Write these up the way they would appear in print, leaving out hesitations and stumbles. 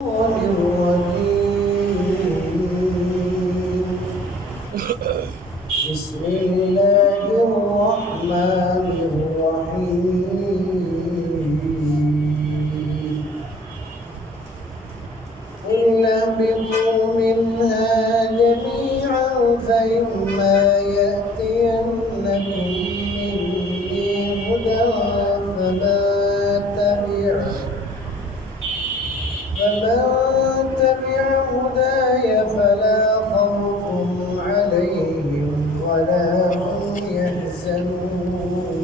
بسم الله الرحمن الرحيم قل اهبطوا منها جميعا فإما يأتينكم مني هدى فمن تبع هداي فلا خوف عليهم ولا هم يحزنون.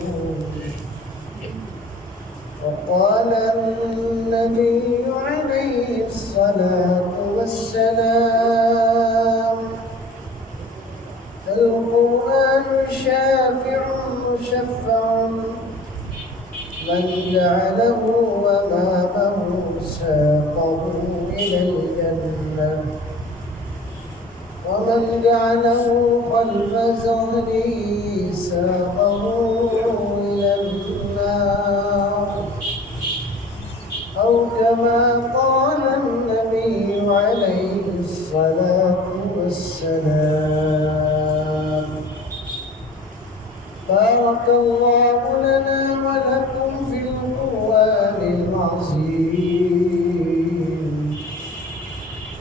وقال النبي عليه الصلاة والسلام القرآن شافع مشفع من جعله أمامه ساقه إلى الجنة ومن جعله خلف ظهره ساقه إلى النار أو كما قال النبي عليه الصلاة والسلام. بارك الله لنا ولكم في القرآن العظيم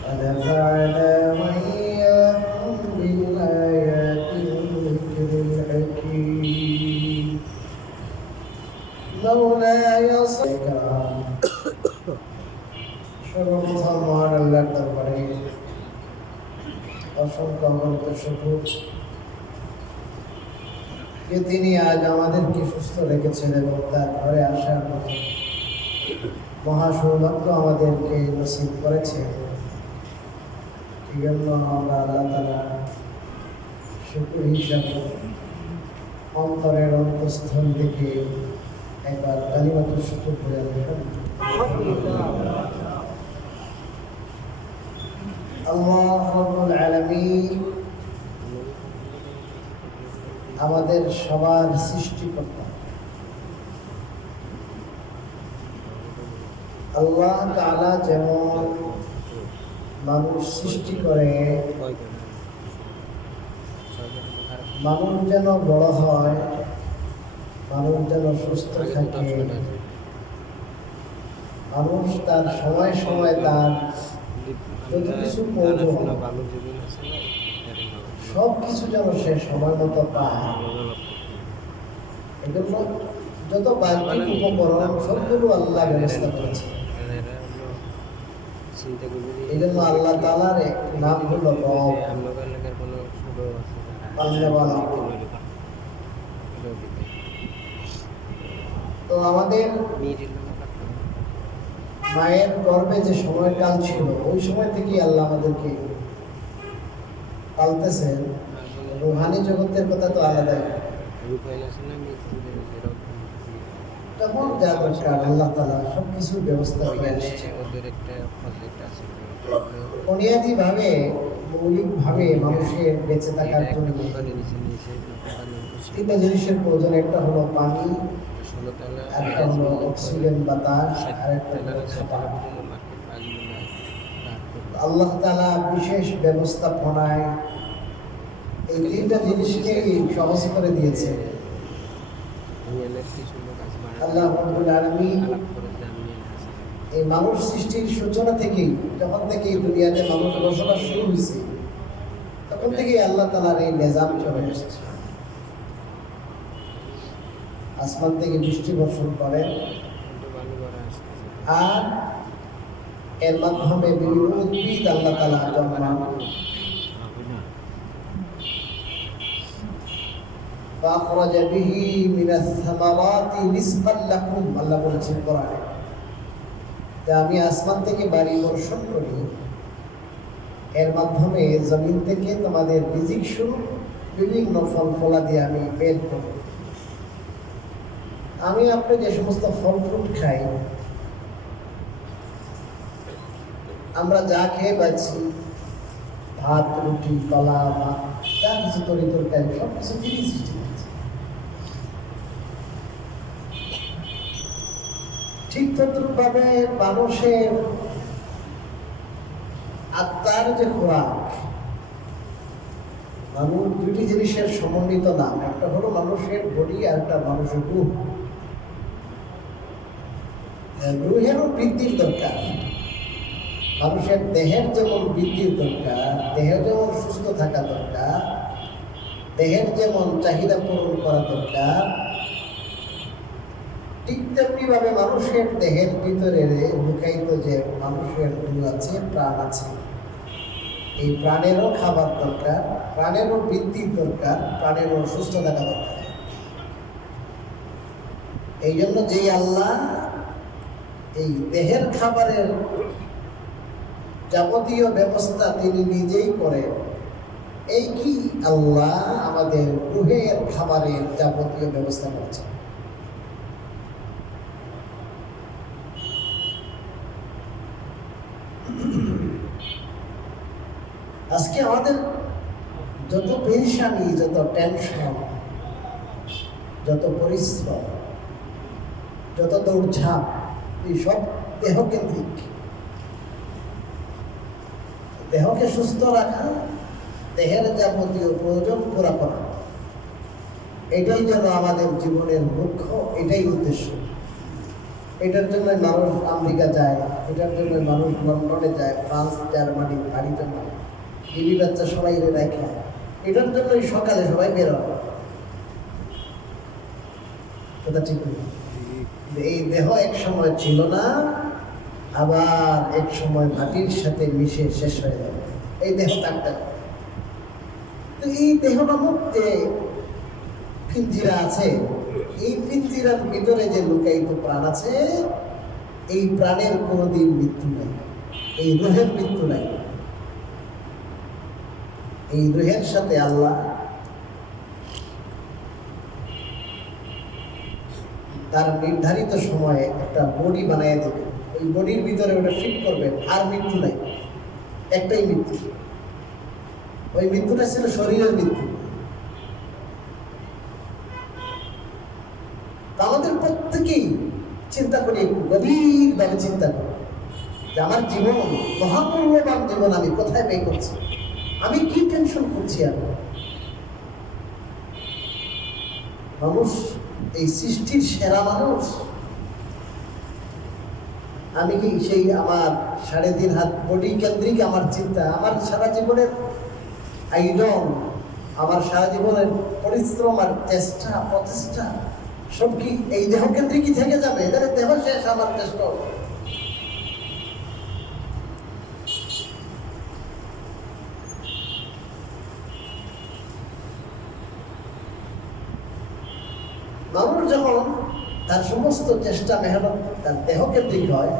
ونفعنا وإياكم بالآيات والذكر الحكيم. مولاي صل সর্বপ্রথম আল্লাহর দরবারে অসংখ্য অগণিত শুকর যে তিনি আজ আমাদেরকে সুস্থ রেখেছেন এবং তার ঘরে আসার মতো মহা সৌভাগ্য আমাদেরকে নসিব করেছেন। এই জন্য আমরা আল্লাহ তাআলা শুকর হিসাবে অন্তরের অন্তঃস্থল থেকে একবার কালিমাতুল শুকর করে আল্লাহ রাব্বুল আলামিন আমাদের সবার সৃষ্টিকর্তা আল্লাহ তাআলা যেমন মানুষ সৃষ্টি করে মানুষ যেন বড় হয়, মানুষ যেন সুস্থ থাকে, মানুষ তার সময় সময় তার যত কিছু প্রয়োজন সব কিছু যেন সে সময় মতো পায়। এজন্য যত বাহ্যিক উপকরণ সবগুলো আল্লাহ ব্যবস্থা করেছে। এই জন্য আল্লাহ তাআলার নাম হলো রব। তো আমাদের মায়ের গর্ভে যে সময়কাল ছিল ওই সময় থেকেই আল্লাহ আমাদেরকে পালতেছেন। রুহানি জগতের কথা তো আলাদা, তখন যা দরকার আল্লাহ তাআলা সবকিছুর ব্যবস্থা করে আসছে। বুনিয়াদি ভাবে মৌলিক ভাবে মানুষের বেঁচে থাকার জন্য তিনটা জিনিসের প্রয়োজন। একটা হলো পানি, একটা হলো অক্সিজেন বাতাস, আর একটা হলো খাবার। আল্লাহ তাআলা বিশেষ ব্যবস্থাপনায় এই তিনটা জিনিসকে সহজ করে দিয়েছে। আল্লাহ রাব্বুল আলামিন এই মানুষ সৃষ্টির সূচনা থেকেই, যখন থেকে এই দুনিয়াতে মানুষ বসবাস শুরু হয়েছে তখন থেকেই আল্লাহ তাআলার এই নিজাম চলে এসেছে। আসমান থেকে বৃষ্টি বর্ষণ করেন আর এর মাধ্যমে বিভিন্ন উদ্ভিদ আল্লাহ তাআলা জন্মান। فأخرج به من الثمرات رزقا لكم আল্লাহ বলেছেন কোরআনে যে আমি আসমান থেকে বাড়ি বর্ষণ করি, এর মাধ্যমে জমিন থেকে তোমাদের রিজিক স্বরূপ বিভিন্ন ফল ফলাদি আমি বের করি। আমি আপনি যে সমস্ত ফল ফ্রুট খাই, আমরা যা খেয়ে পাচ্ছি ভাত, রুটি, কলা, মাছ, যা কিছু তরিতরকারি সব কিছু তিনি সৃষ্টি করেছে। ঠিক তদ্রুপভাবে মানুষের থাকার যে খোরাক, মানুষ দুটি জিনিসের সমন্বিত নাম, একটা হলো মানুষের বডি আর একটা মানুষের রূহ। রূহেরও বৃদ্ধির দরকার, মানুষের দেহের যেমন বৃদ্ধির দরকার, দেহের যেমন সুস্থ থাকা দরকার, দেহের যেমন চাহিদা পূরণ করা দরকার, ঠিক তেমনি ভাবে মানুষের দেহের ভিতরে লুকায়িত যে মানুষের রূহ আছে, প্রাণ আছে, এই প্রাণেরও খাবার দরকার, প্রাণেরও বৃদ্ধির দরকার, প্রাণেরও সুস্থ থাকা দরকার। এই জন্য যে আল্লাহ এই দেহের খাবারের যাবতীয় ব্যবস্থা তিনি নিজেই করেন, এই কি আল্লাহ আমাদের রূহের খাবারের যাবতীয় ব্যবস্থা করছেন। আজকে আমাদের যত পেরেশানি, যত টেনশন, যত পরিশ্রম, যত দৌড়ঝাঁপ, এই সব দেহকেন্দ্রিক। দেহকে সুস্থ রাখা, দেহের যাবতীয় প্রয়োজন পুরা করা, এটাই যেন আমাদের জীবনের লক্ষ্য, এটাই উদ্দেশ্য। এটার জন্য মানুষ আমেরিকা যায়, এটার জন্য মানুষ লন্ডনে যায়, ফ্রান্স, জার্মানি, পারিতে যায়, বিবি বাচ্চা সবাই রেখে, এটার জন্যই সকালে সবাই বেরোয়। কথা ঠিক না? এই দেহ এক সময় ছিল না, আবার এক সময় মাটির সাথে মিশে শেষ হয়ে যাবে। এই দেহ থাকতে, এই দেহ নামক যে পিঞ্জিরা আছে, এই পিঞ্জিরার ভিতরে যে লুকায়িত প্রাণ আছে, এই প্রাণের কোনোদিন মৃত্যু নেই, এই রূহের মৃত্যু নাই। এই রূহের সাথে আল্লাহ তার নির্ধারিত সময়ে একটা বডি বানিয়ে দেবে, ওই বডির ভিতরে ওটা ফিট করবেন, আর মৃত্যু নাই, একটাই মৃত্যু। ওই মৃত্যুটা ছিল শরীরের মৃত্যু। আমাদের প্রত্যেকেই চিন্তা করি, গভীরভাবে চিন্তা করি যে আমার জীবন, মহামূল্যবান জীবন আমি কোথায় ব্যয় করছি, আমি কি টেনশন করছি। আর মানুষ এই সৃষ্টির সেরা মানুষ, আমি কি সেই আমার 3.5 হাত বডি কেন্দ্রিক আমার চিন্তা, আমার সারা জীবনের আয়োজন, আমার সারা জীবনের পরিশ্রম আর চেষ্টা প্রচেষ্টা সব কি এই দেহ কেন্দ্রিকই থেকে যাবে? এদের দেহ শেষ, আমার চেষ্টা। মানুষ যখন তার সমস্ত চেষ্টা মেহনত তার দেহ কেন্দ্রিক হয়,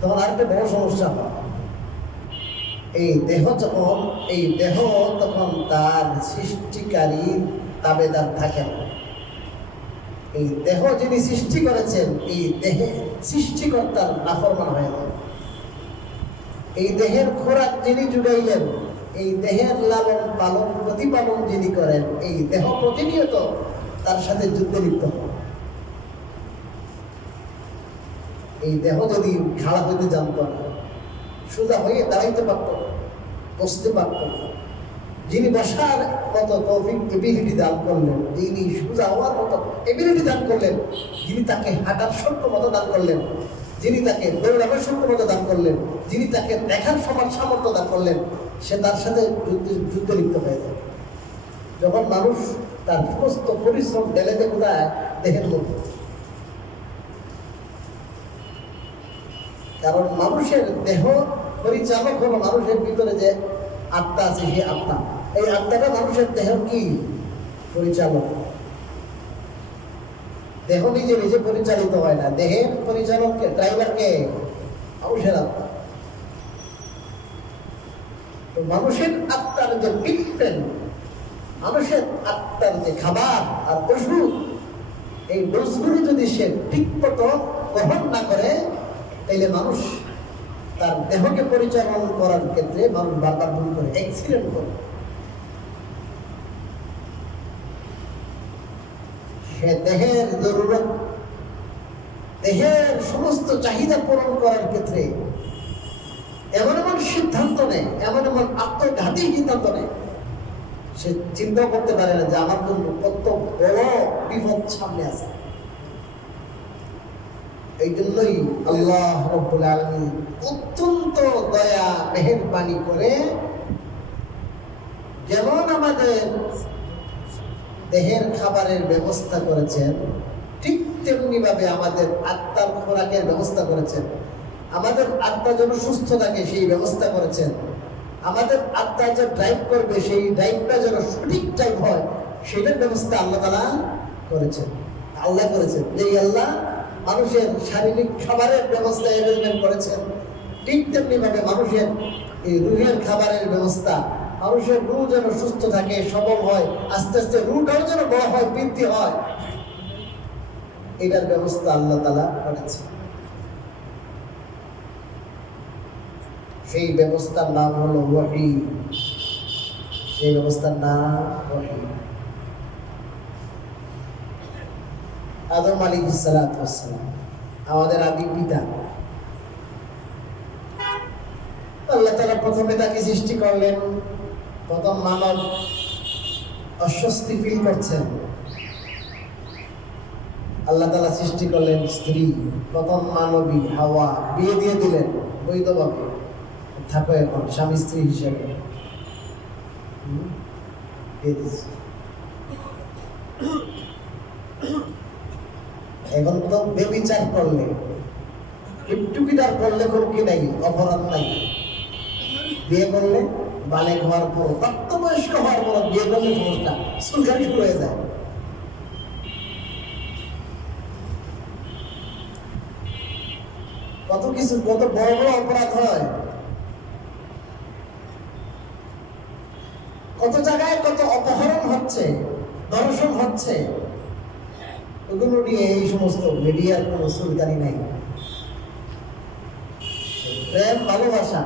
তখন আরেকটা বড় সমস্যা হয়। এই দেহ যখন, এই দেহ তখন তার সৃষ্টিকারী তাবেদার থাকে না। এই দেহ যিনি সৃষ্টি করেছেন, এই দেহে সৃষ্টিকর্তার নাফরমান হয়ে যায়। এই দেহের খোরাক যিনি জুগাইলেন, এই দেহের লালন পালন প্রতিপালন যিনি করেন, এই দেহ প্রতিনিয়ত তার সাথে যুদ্ধে লিপ্ত হয়। এই দেহ যদি খাড়া হইতে জানত না, সোজা হয়ে দাঁড়াইতে পারত না, বসতে পারত না, যিনি বসার মতো তৌফিক এবিলিটি দান করলেন, যিনি সোজা হওয়ার মতো এবিলিটি দান করলেন, যিনি তাকে হাঁটার সক্ষমতা দান করলেন, যিনি তাকে দৌড়ানোর সক্ষমতা দান করলেন, যিনি তাকে দেখার সমান সামর্থ্য দান করলেন, সে তার সাথে যুদ্ধে লিপ্ত হয়ে যায়। যখন মানুষ তার সমস্ত পরিশ্রম ঢেলে দেয় কোথায়? দেহের মধ্যে। কারণ মানুষের দেহ পরিচালক হলো মানুষের ভিতরে যে আত্মা আছে, সেই আত্মা, এই আত্মাটা মানুষের দেহ কি পরিচালক। দেহ নিজে নিজে পরিচালিত হয় না, দেহের পরিচালককে, ড্রাইভারকে মানুষের আত্মা। তো মানুষের আত্মার যে ট্রিটমেন্ট, মানুষের আত্মার যে খাবার আর ওষুধ, এই ডোজগুলো যদি সে ঠিক মতো গ্রহণ না করে, তাইলে মানুষ তার দেহকে পরিচালনা করার ক্ষেত্রে মানুষ বারবার ভুল করে, অ্যাক্সিডেন্ট করে। সে দেহের জরুরত, দেহের সমস্ত চাহিদা পূরণ করার ক্ষেত্রে এমন এমন সিদ্ধান্ত নেয়, এমন এমন আত্মঘাতী সিদ্ধান্ত নেয়, সে চিন্তাও করতে পারে না যে আমার জন্য কত বড় বিপদ সামনে আছে। এই জন্যই আল্লাহ রাব্বুল আলামিন অত্যন্ত দয়া মেহেরবানি করে যেমন আমাদের দেহের খাবারের ব্যবস্থা করেছেন, ঠিক তেমনি ভাবে আমাদের আত্মার খোরাকের ব্যবস্থা করেছেন। আমাদের আত্মা যেন সুস্থ থাকে সেই ব্যবস্থা করেছেন। আমাদের আত্মা যে ড্রাইভ করবে সেই ড্রাইভটা যেন সঠিক ড্রাইভ হয় সেটার ব্যবস্থা আল্লাহ তাআলা করেছেন। আল্লাহ করেছেন, যেই আল্লাহ মানুষের শারীরিক খাবারের ব্যবস্থা অ্যারেঞ্জমেন্ট করেছেন, ঠিক তেমনি ভাবে মানুষের এই রুহের খাবারের ব্যবস্থা, মানুষের রুহ যেন সুস্থ থাকে, সবল হয়, আস্তে আস্তে রুহটাও যেন বড় হয়, বৃদ্ধি হয়, এটার ব্যবস্থা আল্লাহ তাআলা করেছেন। সেই ব্যবস্থার নাম হলো ওহী। সেই ব্যবস্থার নাম ওহী। আদম আলাইহিস সালাতু ওয়াস সালাম আমাদের আদি পিতা, আল্লাহ তাআলা প্রথমে তাকে সৃষ্টি করলেন। প্রথম মানব অস্বস্তি ফিল করছেন, আল্লাহ তাআলা সৃষ্টি করলেন স্ত্রী, প্রথম মানবী হাওয়া, বিয়ে দিয়ে দিলেন বৈধভাবে, থাকো এখন স্বামী স্ত্রী হিসেবে। এখন তো বেবিচার করলে, টুকিটার করলে কোনো কি নাই, অপরাধ নাই। বিয়ে করলে বালেগ হওয়ার পর, প্রাপ্তবয়স্ক হওয়ার পর বিয়ে করলে সমস্যা, চুলকানি শুরু হয়ে যায়। কত কিছু, কত বড় বড় অপরাধ হয়, কত জায়গায় কত অপহরণ হচ্ছে, ধর্ষণ হচ্ছে, ওগুলো নিয়ে এই সমস্ত মিডিয়ার কোনো চুলকানি নাই। প্রেম ভালোবাসা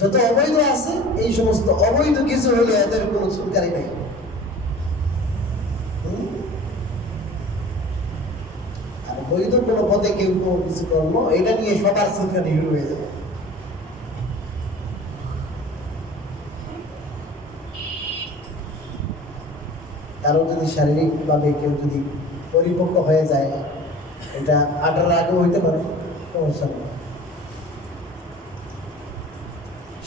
যত অবৈধ আছে, এই সমস্ত অবৈধ কিছু হলে এদের কোনো চুলকানি নাই। আর বৈধ কোনো পদে কেউ কোনো কিছু করলো, এটা নিয়ে সবার চুলকানি শুরু হয়ে যাবে। কারো যদি শারীরিকভাবে কেউ যদি পরিপক্ক হয়ে যায়, এটা 18 আগেও হইতে পারে, সমস্যা নেই।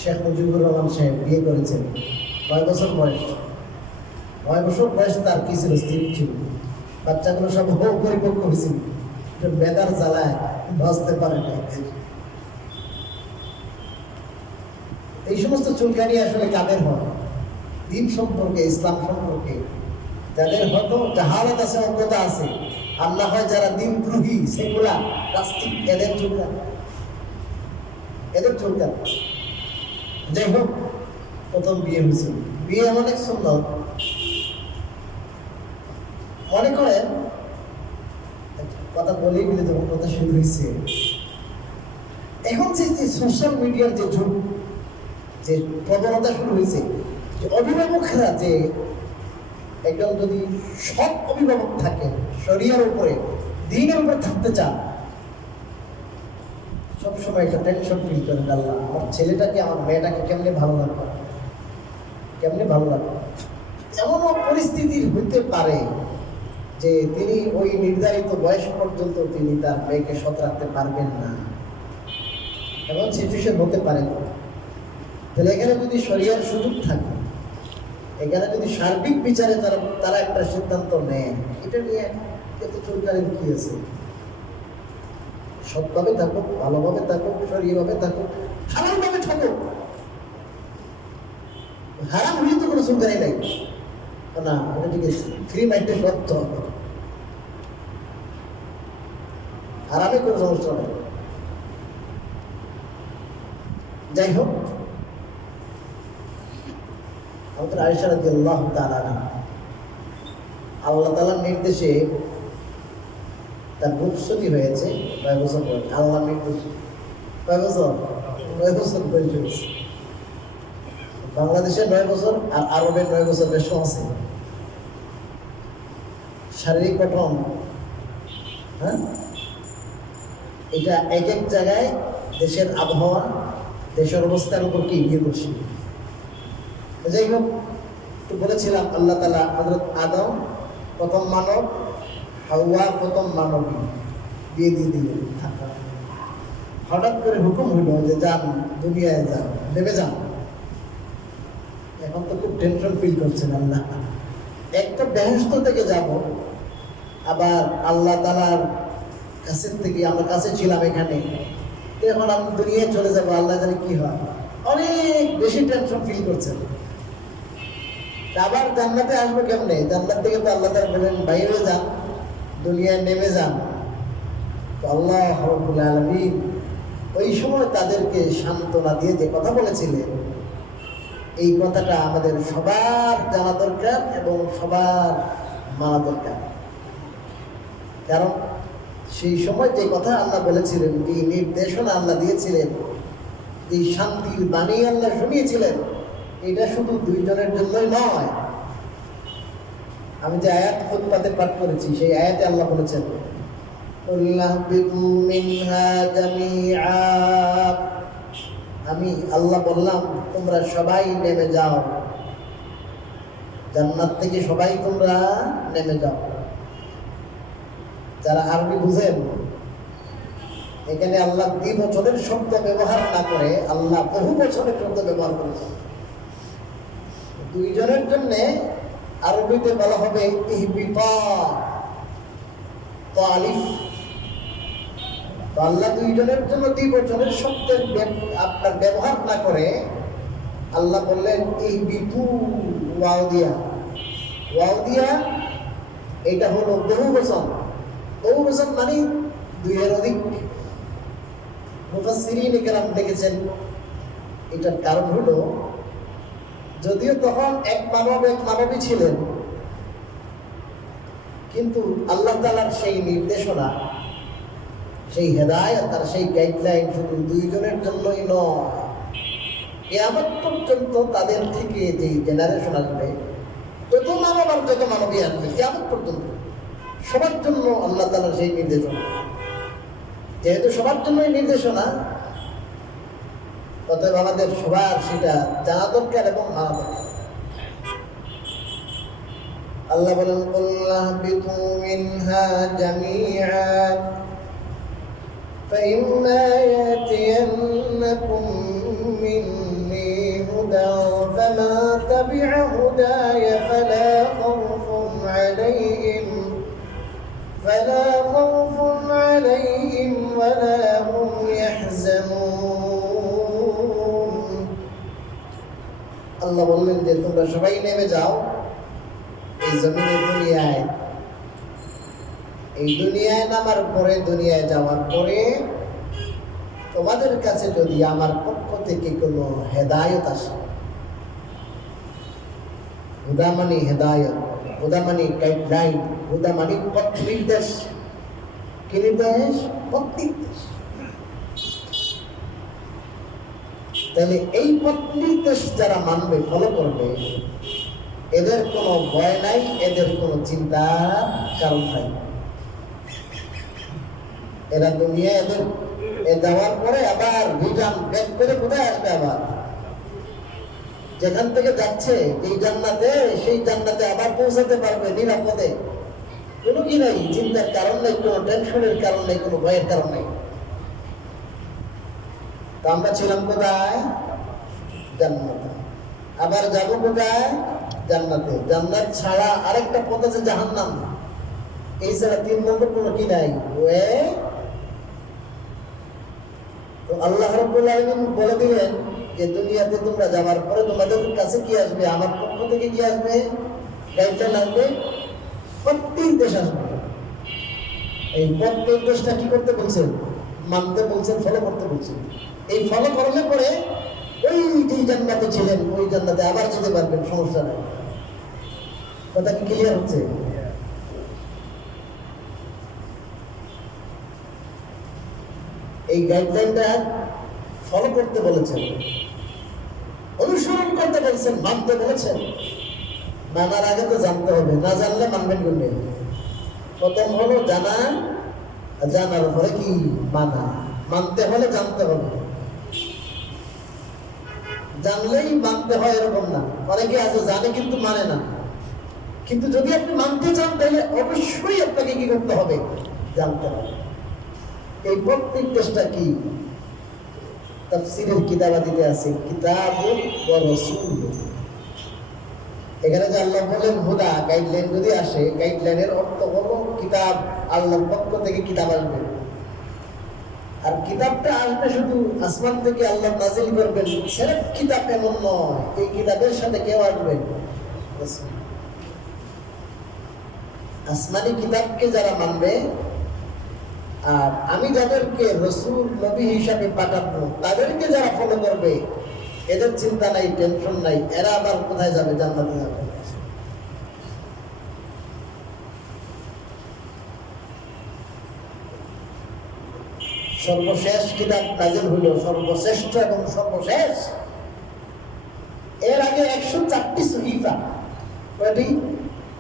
শেখ মুজিবুর রহমান সাহেব বিয়ে করেছেন 9 বছর বয়স। 9 বছর বয়স তার কি ছিল, স্ত্রী ছিল, বাচ্চাগুলো সব পরিপক্ক হয়েছিল, বেদার জ্বালায় বাঁচতে পারে না। এই সমস্ত চুলকানি আসলে কাদের হয়? দিন সম্পর্কে, ইসলাম সম্পর্কে যাদের হয়তো জাহালাত আছে, অজ্ঞতা আছে, আল্লাহ হয় যারা দিন দ্রোহী, সেকুলার রাস্তিক, এদের চুলকান, এদের চুলকান। যাই হোক, প্রথম বিয়ে হয়েছিল, বিয়ে অনেক সুন্দর। মনে করেন, কথা বলেই গেলে যখন কথা শুরু হয়েছে, এখন যে সোশ্যাল মিডিয়ার যে যুগ, যে প্রবণতা শুরু হয়েছে, যে অভিভাবকরা, যে একজন যদি সৎ অভিভাবক থাকে, শরিয়ার উপরে, দ্বীনের উপরে থাকতে চান, সবসময় একটা টেনশন ফিল করেন, আল্লাহ আমার ছেলেটাকে, আমার মেয়েটাকে কেমনে ভালো লাগবে, কেমনে ভালো লাগবে। এমনও পরিস্থিতি হতে পারে যে তিনি ওই নির্ধারিত বয়স পর্যন্ত তিনি তার মেয়েকে সৎ রাখতে পারবেন না, এমন সিচুয়েশন হতে পারে। তাহলে এখানে যদি শরিয়ার সুযোগ থাকে, এখানে যদি সার্বিক বিচারে তারা একটা সিদ্ধান্ত নেয়, এটা নিয়ে এত চুলকানির কি আছে? সৎভাবে থাকুক, ভালোভাবে থাকুক, শরীরভাবে থাকুক, হারামভাবে থাকুক, হারাম হলে তো কোনো চুলকানি নাই না, এটা ঠিক আছে, ফ্রি মাইন্ডে সত্য হবে, হারামে কোনো সমস্যা নেই। যাই হোক, আমাদের আয়েশা রাদিয়াল্লাহু তাআলা আল্লাহ তাআলার নির্দেশে তার রূপসতী হয়েছে 9 বছর বয়স। আল্লাহর নির্দেশে 9 বছর, 9 বছর বয়স হয়েছে। বাংলাদেশে 9 বছর আর আরবের 9 বছর বেশ আছে। শারীরিক গঠন, হ্যাঁ, এটা এক এক জায়গায় দেশের আবহাওয়া, দেশের অবস্থার উপর কি নির্ভরশীল। যাই হোক, তো বলেছিলাম আল্লাহ তাআলা হযরত আদম প্রথম মানব, হাওয়া প্রথম মানবী, বিয়ে দিয়ে দিলেন থাকা। হঠাৎ করে হুকুম হইল যে যান, দুনিয়ায় যান, নেমে যান। এখন তো খুব টেনশন ফিল করছেন আল্লাহ, একটা বেহেশত থেকে যাব, আবার আল্লাহ তাআলার কাছে থেকে, আমরা কাছে ছিলাম এখানে, তো এখন আমি দুনিয়ায় চলে যাবো, আল্লাহ জানে কি হয়। অনেক বেশি টেনশন ফিল করছেন। আবার জান্নাতে আসবো কেমনে? জান্নাত থেকে তো আল্লাহ তাআলা বলেন বাইরে যান, দুনিয়ায় নেমে যান। তো আল্লাহ রাব্বুল আলামিন ওই সময় তাদেরকে সান্ত্বনা দিয়ে যে কথা বলেছিলেন, এই কথাটা আমাদের সবার জানা দরকার এবং সবার মানা দরকার। কারণ সেই সময় যে কথা আল্লাহ বলেছিলেন, এই নির্দেশনা আল্লাহ দিয়েছিলেন, এই শান্তির বাণী আল্লাহ শুনিয়েছিলেন, এটা শুধু দুইজনের জন্যই নয়। আমি যে আয়াত খুতবাতে পাঠ করেছি, সেই আয়াতে আল্লাহ বলেছেন আমি আল্লাহ বললাম তোমরা সবাই নেমে যাও, জান্নাত থেকে সবাই তোমরা নেমে যাও। যারা আরবি বুঝেন, এখানে আল্লাহ দ্বিবচনের শব্দ ব্যবহার না করে আল্লাহ বহু বচনের শব্দ ব্যবহার করেছে। দুইজনের জন্য আরবিতে বলা হবে ইহবিতা, তো আলিফ। তো আল্লাহ দুইজনের জন্য দ্বিবচনের শব্দের আপনার ব্যবহার না করে আল্লাহ বললেন ইহবিতু, ওয়াও দিয়া। ওয়াও দিয়া এটা হলো বহু বচন। বহু বচন মানে দুইয়ের অধিক। মুফাসসিরিনে কেরাম দেখেছেন এটার কারণ হলো, যদিও তখন এক মানবী ছিলেন, কিন্তু আল্লাহ তাআলার সেই নির্দেশনা, সেই হেদায়েত আর সেই গাইডলাইন শুধু দুইজনের জন্যই নয়, কিয়ামত পর্যন্ত তাদের থেকে যে জেনারেশন আসবে, যত মানব আর যত মানবী আসবে, কিয়ামত পর্যন্ত সবার জন্য আল্লাহ তাআলার সেই নির্দেশনা। যেহেতু সবার জন্যই নির্দেশনা, অতএব আমাদের সবার সেটা জানা দরকার এবং মানা দরকার। আল্লাহ বলেন কুল্লাহবিতু মিনহা জামিআন ফাইম্মা ইয়াতিয়ান্নাকুম মিন্নী হুদান ফামান তাবিআ হুদায়া ফালা খাউফুন আলাইহিম ওয়ালা হুম ইয়াহজানুন। আল্লাহ বললেন যে তোমরা সবাই নেমে যাও এই জমিনের দুনিয়ায়। এই দুনিয়ায় নামার পরে, দুনিয়ায় যাওয়ার পরে তোমাদের কাছে যদি আমার পক্ষ থেকে কোনো হেদায়েত আসে, হুদা মানে হেদায়েত, হুদা মানে গাইডলাইন, হুদা মানে পথ নির্দেশ। কি নির্দেশ? পথ নির্দেশ। তাহলে এই পথ নির্দেশ যারা মানবে, ফলো করবে, এদের কোনো ভয় নাই, এদের কোনো চিন্তার কারণ নাই। এরা দুনিয়া এদের যাওয়ার পরে আবার ভিজান ব্যাক করে কোথায় আসবে? আবার যেখান থেকে যাচ্ছে এই জান্নাতে, সেই জান্নাতে আবার পৌঁছাতে পারবে নিরাপদে। কোনো কি নাই, চিন্তার কারণ নেই, কোনো টেনশনের কারণ নেই, কোনো ভয়ের কারণ নেই। তো আমরা ছিলাম কোথায়? জান্নাতে। আবার যাব কোথায়? জান্নাতে। জান্নাত ছাড়া আরেকটা পথ আছে জাহান্নাম। এই ছাড়া 3 নম্বর কোনো কি নাই। তো আল্লাহ রাব্বুল আলামিন বলে দিলেন যে দুনিয়াতে তোমরা যাওয়ার পরে তোমাদের কাছে কি আসবে? আমার পক্ষ থেকে কি আসবে? গাইডলাইন আসবে, প্রত্যেক দেশ আসবে। এই প্রত্যেক দেশটা কি করতে বলছেন? মানতে বলছেন, ফলো করতে বলছেন। এই ফলো করলে পরে ওই যে জান্নাতে ছিলেন, ওই জান্নাতে আবার যেতে পারবেন, সমস্যা নেই। কথা কি ক্লিয়ার হচ্ছে? এই গাইডলাইনটা ফলো করতে বলেছেন, অনুসরণ করতে বলছেন, মানতে বলেছেন। মানার আগে তো জানতে হবে, না জানলে মানবেন কোনটা? প্রথম হলো জানা, জানার পরে কি মানা। মানতে হলে জানতে হবে। জানলেই মানতে হয় এরকম না, অনেকে আছে জানে কিন্তু মানে না। কিন্তু যদি আপনি মানতে চান তাহলে অবশ্যই আপনাকে কি করতে হবে, জানতে হবে। এই প্রত্যেক দেশটা কি তাফসীরের কিতাবাদিতে আছে কিতাবুন ওয়া রাসূল। এখানে যে আল্লাহ বলেন হুদা, গাইডলাইন যদি আসে, গাইডলাইনের অর্থ হলো কিতাব, আল্লাহর পক্ষ থেকে কিতাব আসবে। আর কিতাবটা আসবে শুধু আসমান থেকে আল্লাহ নাজিল করবেন সেরকম কিতাব এমন নয়, এই কিতাবের সাথে কেউ আসবেন, আসমানি কিতাবকে যারা মানবে, আর আমি যাদেরকে রাসূল নবী হিসাবে পাঠাবো তাদেরকে যারা ফলো করবে, এদের চিন্তা নাই, টেনশন নাই, এরা আবার কোথায় যাবে, জান্নাতে যাবে। সর্বশেষ কিতাব নাযিল হলো, সর্বশ্রেষ্ঠ এবং সর্বশেষ। এর আগে 104টি সহিফা,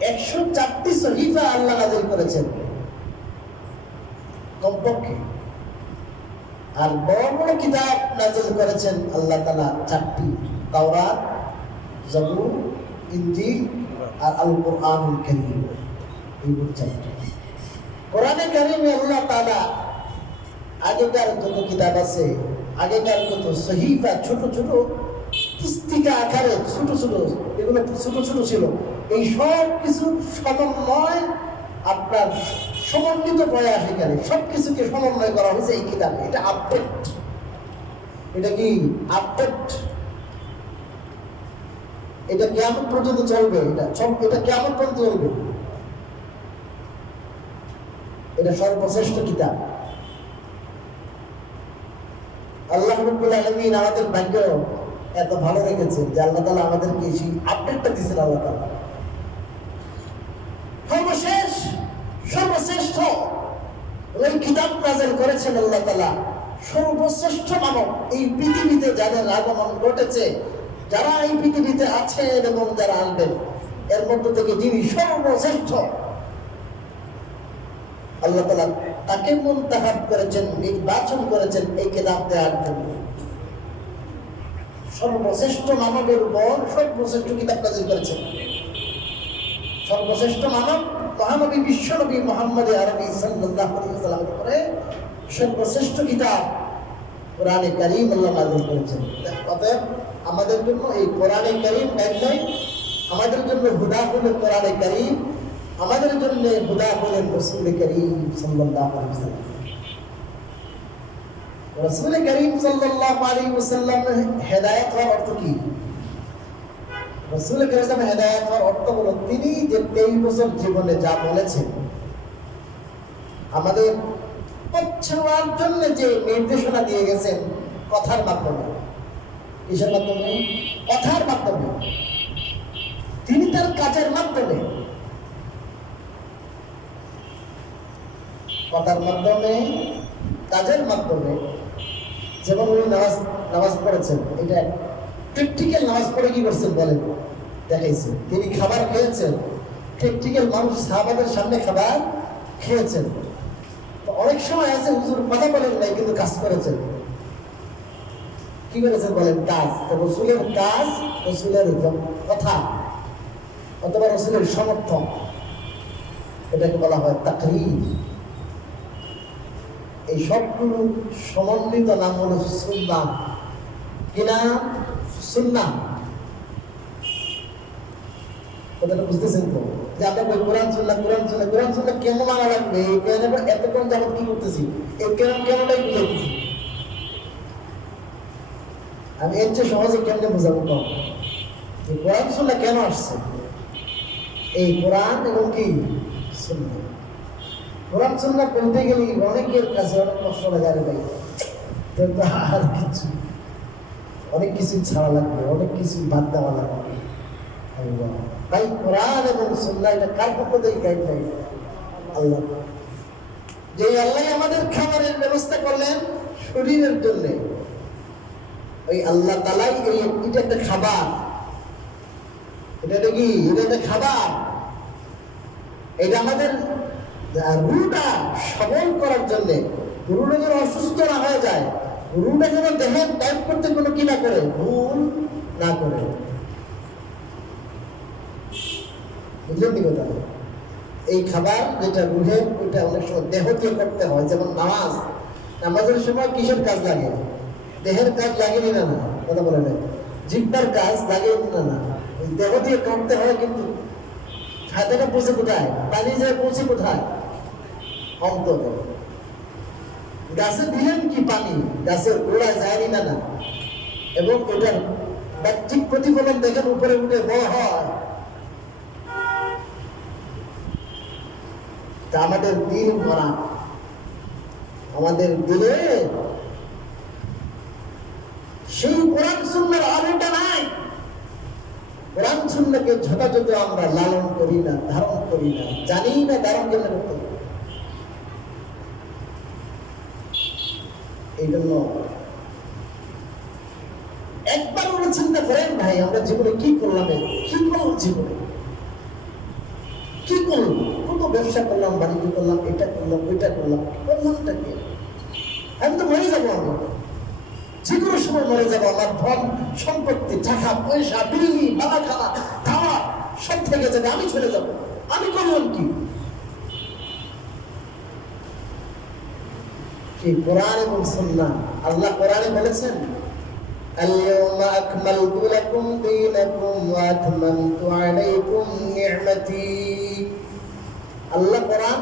104টি সহিফা আল্লাহ নাযিল করেছেন কমপক্ষে। আর বড় বড় কিতাব নাযিল করেছেন আল্লাহ তাআলা 4টি, তাওরাত, জাবুর, ইনজিল আর আল কুরআনুল কারীম। এই 4টি কোরআনে কারীমে আল্লাহ তাআলা আগেকার যত কিতাব আছে, আগেকার যত সহিফা, ছোট ছোট পুস্তিকা আকারে ছোট ছোট, এগুলো ছোট ছোট ছিল, এই সব কিছু সমন্বয়, আপনার সমন্বিত প্রয়াস, এখানে সবকিছুকে সমন্বয় করা হয়েছে এই কিতাবে। এটা আপডেট, এটা কি আপডেট, এটা কিয়ামত পর্যন্ত চলবে, এটা কিয়ামত পর্যন্ত চলবে। এটা সর্বশ্রেষ্ঠ কিতাব। আল্লাহ রাব্বুল আলামিন আমাদের ভাগ্য এত ভালো রেখেছে যে আল্লাহ তাআলা আমাদেরকে সেই আপডেটটা দিয়েছেন। আল্লাহ তাআলা সর্বশেষ, সর্বশ্রেষ্ঠ ওই কিতাব নাযিল করেছেন আল্লাহ তাআলা সর্বশ্রেষ্ঠ মানব এই পৃথিবীতে যাদের আগমন ঘটেছে, যারা এই পৃথিবীতে আছেন এবং যারা আসবেন, এর মধ্য থেকে যিনি সর্বশ্রেষ্ঠ, আল্লাহ তাআলা তাকে মুনতাখাব করেছেন, নির্বাচন করেছেন এই কিতাব দেওয়ার জন্য। সর্বশ্রেষ্ঠ মানবের উপর সর্বশ্রেষ্ঠ কিতাব নাযিল করেছেন। সর্বশ্রেষ্ঠ মানব মহানবী বিশ্বনবী মুহাম্মদ আরবি সাল্লাল্লাহু আলাইহি ওয়াসাল্লামের উপরে সর্বশ্রেষ্ঠ কিতাব কোরআনে কারীম আল্লাহ নাযিল করেছেন। অতএব আমাদের জন্য এই কোরআনে কারীম গাইডলাইন, আমাদের জন্য হুদা হলো কোরআনে কারীম, আমাদের জন্য হুদা হলেন রাসূল করিম সাল্লাল্লাহু আলাইহি ওয়াসাল্লাম। রাসূল করিম সাল্লাল্লাহু আলাইহি ওয়াসাল্লামের হেদায়েত হওয়ার অর্থ কি? রাসূল করিম হেদায়েত হওয়ার অর্থ হলো তিনি যে 23 বছর জীবনে যা বলেছেন, আমাদের পৌঁছানোর জন্য যে নির্দেশনা দিয়ে গেছেন কথার মাধ্যমে। কিসের মাধ্যমে? কথার মাধ্যমে। তিনি তার কাজের মাধ্যমে, কথার মাধ্যমে, কাজের মাধ্যমে। যেমন উনি নামাজ পড়েছেন, এটা প্র্যাকটিক্যাল নামাজ পড়ে কি করছেন বলেন, দেখাইছেন। তিনি খাবার খেয়েছেন, প্র্যাকটিক্যাল মানুষ সাহাবাদের সামনে খাবার খেয়েছেন। তো অনেক সময় আছে হুজুর কথা বলেন নাই কিন্তু কাজ করেছেন। কি করেছেন বলেন? কাজ। তো রাসূলের কাজ, রাসূলের কথা অথবা রাসূলের সমর্থন, এটাকে বলা হয় তাকরীর। এই সবগুলো সমন্বিত নাম হলো সুন্নাহ। কি নাম? সুন্নাহ। কথাটা বুঝতেছেন তো? যে আমরা কোরআন সুন্নাহ, কোরআন সুন্নাহ, কোরআন সুন্নাহ কেন মানা লাগবে? কেন এতক্ষণ যাবত কি করতেছি? এই কেনটাই বুঝাইতেছি। আমি এর চেয়ে সহজে কেমনে বোঝাবো? কম এই কোরআন সুন্নাহ কেন আসছে? এই কোরআন এবং কি সুন্নাহ। কোরআন সুন্নাহ বলতে গেলে অনেকের কাছে অনেক কষ্ট লাগে, আরে ভাই আর কিছু, অনেক কিছু ছাড়া লাগবে, অনেক কিছু বাদ দেওয়া লাগবে। ভাই কোরআন এবং সুন্নাহ এটা কার পক্ষ থেকে গাইডলাইন? আল্লাহ। যে আল্লাহ আমাদের খাবারের ব্যবস্থা করলেন শরীরের জন্য, ওই আল্লাহ তাআলাই এটা একটা খাবার, এটা কি? এটা একটা খাবার। এটা আমাদের রুটা সবল করার জন্য, রুটা যেন অসুস্থ না হয়ে যায়, রুটা যেন দেহের টাইপ করতে কোনো কি না করে, ভুল না করে। বুঝলেন কি কথা? এই খাবার যেটা রুহে, ওইটা অনেক সময় দেহ দিয়ে করতে হয়। যেমন নামাজের সময় কিসের কাজ লাগে? দেহের কাজ লাগেনি না, কথা বলে না, জিহ্বার কাজ লাগে না, দেহ দিয়ে করতে হয়। কিন্তু খাদ্যটা পৌঁছে কোথায়? পানি যায় পৌঁছে কোথায়? অন্তরে। গাছে দিলেন কি পানি? গাছের গোড়ায় যায়নি না। এবং এটার বাহ্যিক প্রতিফলন দেখেন উপরে উঠে বড় হয়। তা আমাদের দিল ভরা, আমাদের দিলে সেই কোরআন সুন্নাহর আলোটা নাই। কোরআন সুন্নাহকে যথাযথ আমরা লালন করি না, ধারণ করি না, জানি না ধারণ কেন করতে হবে। এই জন্য একবার ওরা চিন্তা করেন ভাই, আমরা জীবনে কি করলাম, জীবনে কি করলাম? কত ব্যবসা করলাম, বাণিজ্য করলাম, এটা করলাম, ওইটা করলাম, করলামটা কি? আমি তো মরে যাবো, আমি যে কোনো সময় মরে যাবো। আমার ধন সম্পত্তি, টাকা পয়সা, বিল্ডিং, বালাখানা, খাওয়া সব থেকে যাবে, আমি চলে যাবো। আমি করলাম কি? কোরআন এবং সুন্নাহ। আল্লাহ কোরআনে বলেছেন, আল-ইয়াওমা আকমালতু লাকুম দীনাকুম ওয়া আতমামতু আলাইকুম নি'মাতি। আল্লাহ কোরআন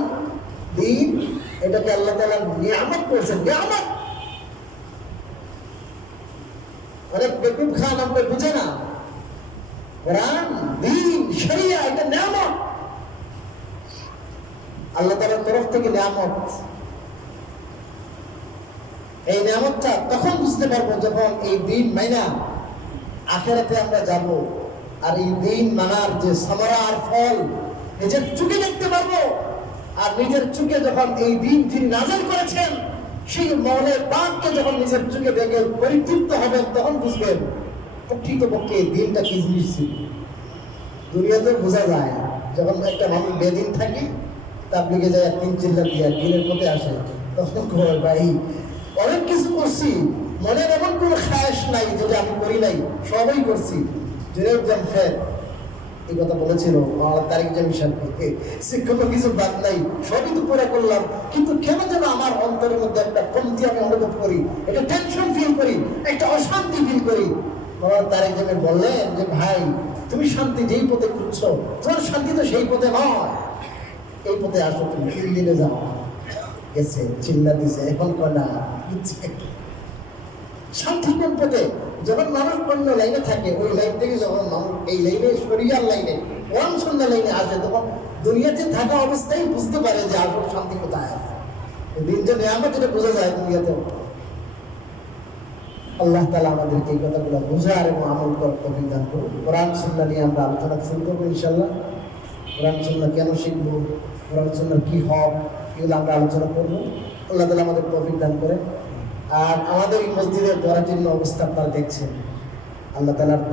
দ্বীন, এটাকে আল্লাহ তাআলা নিয়ামত করেছেন। নিয়ামত অনেক বেকুব খান আমরা বুঝে না। কোরআন, দ্বীন, শরিয়া এটা নিয়ামত, আল্লাহ তাআলার তরফ থেকে নিয়ামত। এই নিয়ামতটা তখন বুঝতে পারবো যখন এই দিন মাইনা আখিরাতে আমরা যাব। আর এই দিন মানার যে সামারা আর ফল নিজের চোখে দেখতে পারবো। আর নিজের চোখে যখন এই দিন যিনি নাযিল করেছেন সেই মৌলা পাককে যখন নিজের চোখে দেখে পরিতৃপ্ত হবেন, তখন বুঝবেন প্রকৃতপক্ষে এই দিনটা কি জিনিস ছিল। দুনিয়াতে বোঝা যায়, যখন একটা মানুষ বেদিন থাকি তাবলিগে যায়, 3 চিল্লা দিয়ে দিনের পথে আসে, তখন খবর ভাই অনেক কিছু করছি, মনের এমন কোনো খায়স নাই যেটা আমি করি নাই, সবই করছি। এই কথা বলেছিল তারিক জামি সাহেবকে, শিক্ষক কিছু বাদ নাই, সবই তো পুরা করলাম, কিন্তু কেন যেন আমার অন্তরের মধ্যে একটা কমতি আমি অনুভব করি, একটা টেনশন ফিল করি, একটা অশান্তি ফিল করি। তারিক জামি বললেন যে ভাই, তুমি শান্তি যেই পথে খুঁজছো, তোমার শান্তি তো সেই পথে নয়, এই পথে আসো, তুমি 3 দিনে যাও। গেছে, চিল্লা দিছে, এখন কনা শান্তি কোন পথে? যখন মানুষ অন্য লাইনে থাকে, ওই লাইন থেকে যখন মানুষ এই লাইনে, শরিয়ার লাইনে, কোরআন সুন্নাহ লাইনে আসে, তখন দুনিয়াতে থাকা অবস্থায় বুঝতে পারে যে আসল শান্তি কোথায় আছে। দিন যে নিয়ামত, যেটা বোঝা যায় দুনিয়াতে। আল্লাহ তাআলা আমাদেরকে এই কথাগুলো বোঝার এবং আমল করার তৌফিক দান করুন। কোরআন সুন্নাহ নিয়ে আমরা আলোচনা শুরু করবো ইনশাআল্লাহ। কোরআন সুন্নাহ কেন শিখবো, কোরআন সুন্নাহ কি হক, এগুলো আমরা আলোচনা করবো। আল্লাহ তাআলা আমাদের তৌফিক দান করে। আর আমাদের এই মসজিদের দোয়ার জন্য অবস্থা আপনারা দেখছেন, আল্লাহ তাআলার